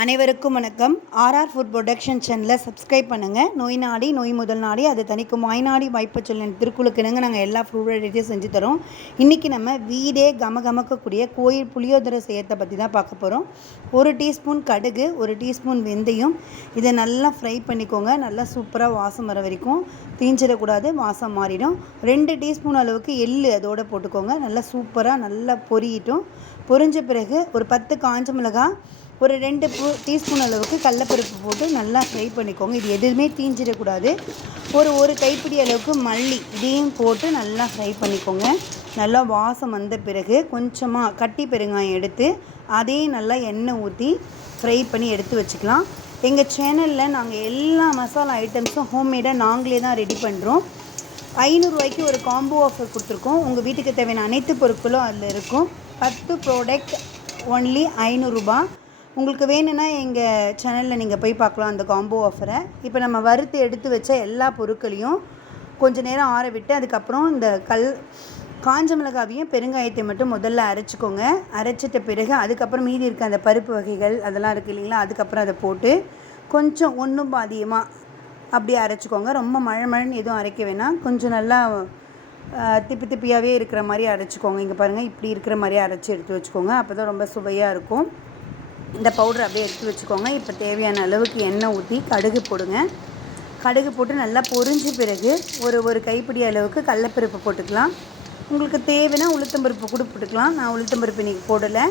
அனைவருக்கும் வணக்கம். RR food production சேனலை சப்ஸ்கிரைப் பண்ணுங்கள். நோய் நாடி நோய் முதல் நாடி அது தணிக்கும் வாய்நாடி வாய்ப்பு சொல்ல திருக்குழுக்கினங்க நாங்கள் எல்லா ஃபுட் வெரைட்டியும் செஞ்சு தரோம். இன்றைக்கி நம்ம வீடே கமகமக்கக்கூடிய கோயில் புளியோதரை செய்யறதை பற்றி தான் பார்க்க போகிறோம். 1 டீஸ்பூன் கடுகு, 1 டீஸ்பூன் வெந்தயம், இதை நல்லா ஃப்ரை பண்ணிக்கோங்க. நல்லா சூப்பராக வாசம் வர வரைக்கும் தீஞ்சிடக்கூடாது, வாசம் மாறிடும். 2 டீஸ்பூன் அளவுக்கு எள்ளு அதோடு போட்டுக்கோங்க. நல்லா சூப்பராக நல்லா பொரியட்டும். பொரிஞ்ச பிறகு ஒரு 10 காஞ்ச மிளகாய், ஒரு 2 டீஸ்பூன் அளவுக்கு கடலப்பருப்பு போட்டு நல்லா ஃப்ரை பண்ணிக்கோங்க. இது எதுவுமே தீஞ்சிடக்கூடாது. ஒரு கைப்பிடி அளவுக்கு மல்லி இதையும் போட்டு நல்லா ஃப்ரை பண்ணிக்கோங்க. நல்லா வாசம் வந்த பிறகு கொஞ்சமாக கட்டி பெருங்காயம் எடுத்து அதையும் நல்லா எண்ணெய் ஊற்றி ஃப்ரை பண்ணி எடுத்து வச்சுக்கலாம். எங்கள் சேனலில் நாங்கள் எல்லா மசாலா ஐட்டம்ஸும் ஹோம்மேடாக நாங்களே தான் ரெடி பண்ணுறோம். 500 ரூபாய்க்கு ஒரு காம்போ ஆஃபர் கொடுத்துருக்கோம். உங்கள் வீட்டுக்கு தேவையான அனைத்து பொருட்களும் அதில் இருக்கும். 10 ப்ராடக்ட் ஒன்லி 500 ரூபா. உங்களுக்கு வேணும்னா எங்கள் சேனலில் நீங்கள் போய் பார்க்கலாம் அந்த காம்போ ஆஃபரை. இப்போ நம்ம வறுத்து எடுத்து வச்ச எல்லா பொருட்களையும் கொஞ்சம் நேரம் ஆற விட்டு அதுக்கப்புறம் இந்த காஞ்ச மிளகாவையும் பெருங்காயத்தை மட்டும் முதல்ல அரைச்சிக்கோங்க. அரைச்சிட்ட பிறகு அதுக்கப்புறம் மீதி இருக்க அந்த பருப்பு வகைகள் அதெல்லாம் இருக்குது இல்லைங்களா, அதுக்கப்புறம் அதை போட்டு கொஞ்சம் ஒன்றும் பாதியமாக அப்படியே அரைச்சிக்கோங்க. ரொம்ப மழைன்னு எதுவும் அரைக்க வேணாம். கொஞ்சம் நல்லா திப்பியாகவே இருக்கிற மாதிரி அரைச்சிக்கோங்க. இங்கே பாருங்கள், இப்படி இருக்கிற மாதிரியே அரைச்சி எடுத்து வச்சுக்கோங்க. அப்போ தான் ரொம்ப சுவையாக இருக்கும். இந்த பவுடர் அப்படியே எடுத்து வச்சுக்கோங்க. இப்போ தேவையான அளவுக்கு எண்ணெய் ஊற்றி கடுகு போடுங்க. கடுகு போட்டு நல்லா பொரிஞ்ச பிறகு ஒரு கைப்பிடி அளவுக்கு கடலப்பருப்பு போட்டுக்கலாம். உங்களுக்கு தேவைன்னா உளுத்தம்பருப்பு கூட போட்டுக்கலாம். நான் உளுத்தம்பருப்பு இன்றைக்கி போடலை.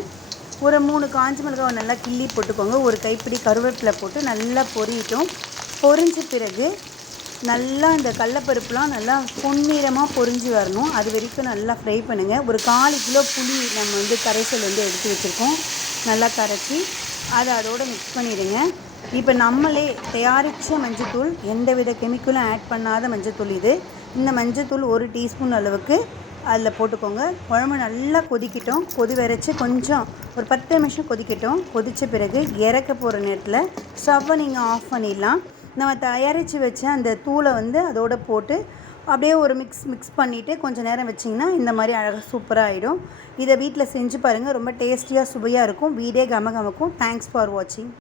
ஒரு 3 காஞ்ச மிளகாவை நல்லா கிள்ளி போட்டுக்கோங்க. ஒரு கைப்பிடி கருவேப்பிலை போட்டு நல்லா பொரியட்டும். பொரிஞ்ச பிறகு நல்லா இந்த கடலப்பருப்புலாம் நல்லா பொன்னிறமாக பொரிஞ்சு வரணும். அது வரைக்கும் நல்லா ஃப்ரை பண்ணுங்கள். ஒரு 1/4 கிலோ புளி நம்ம கரைசல் எடுத்து வச்சுருக்கோம். நல்லா கரைச்சி அதை அதோடு மிக்ஸ் பண்ணிடுங்க. இப்போ நம்மளே தயாரித்த மஞ்சத்தூள், எந்தவித கெமிக்கலும் ஆட் பண்ணாத மஞ்சத்தூள் இது. இந்த மஞ்சத்தூள் 1 டீஸ்பூன் அளவுக்கு அதில் போட்டுக்கோங்க. குழம்பு நல்லா கொதிக்கட்டும். வரைச்சி கொஞ்சம் ஒரு 10 நிமிஷம் கொதிக்கட்டும். கொதித்த பிறகு இறக்க போகிற நேரத்தில் ஸ்டவ்வை நீங்கள் ஆஃப் பண்ணிடலாம். நம்ம தயாரித்து வச்ச அந்த தூளை அதோடு போட்டு அப்படியே ஒரு மிக்ஸ் பண்ணிவிட்டு கொஞ்சம் நேரம் வச்சிங்கன்னா இந்த மாதிரி அழகாக சூப்பராக ஆகிடும். இதை வீட்டில் செஞ்சு பாருங்கள். ரொம்ப டேஸ்டியாக சுவையாக இருக்கும். வீடே கமகமக்கும். தேங்க்ஸ் ஃபார் வாட்சிங்.